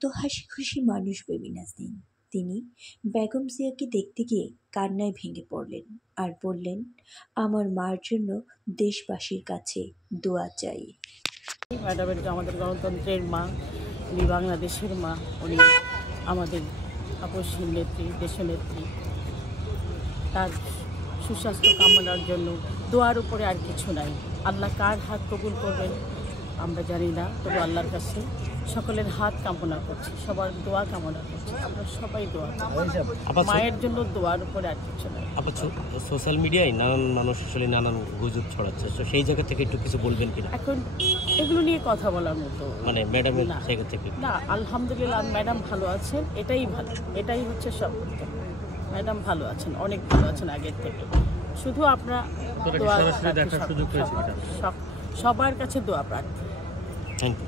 এত হাসি খুশি মানুষ বেবি নাজনীন। তিনি বেগম জিয়াকে দেখতে গিয়ে কান্নায় ভেঙে পড়লেন আর বললেন, আমার মার জন্য দেশবাসীর কাছে দোয়া চাই। ম্যাডামের আমাদের গণতন্ত্রের মা, উনি বাংলাদেশের মা, উনি আমাদের আপসহীন নেত্রী, দেশনেত্রী। তার সুস্বাস্থ্য কামনার জন্য দোয়ার উপরে আর কিছু নাই। আল্লাহ কার হাত কবুল করবেন আমরা জানি না, তবু আল্লাহর কাছে সকলের হাত কামনা করছি, সবার দোয়া কামনা করছি। আমরা সবাই দোয়া মায়ের জন্য, দোয়ার উপরে আর কিছু নাই। সোশ্যাল মিডিয়ায় নানান মানুষ আসলে নানান গুজব ছড়াচ্ছে, তো সেই জায়গা থেকে একটু কিছু বলবেন কিনা? এখন এগুলো নিয়ে কথা বলার মতো মানে ম্যাডামের জায়গা থেকে না। আলহামদুলিল্লাহ ম্যাডাম ভালো আছেন, এটাই ভালো, এটাই হচ্ছে সব। ম্যাডাম ভালো আছেন, অনেক ভালো আছেন আগের থেকে। শুধু আপনারা সবার কাছে দোয়া প্রার্থী। Thank you.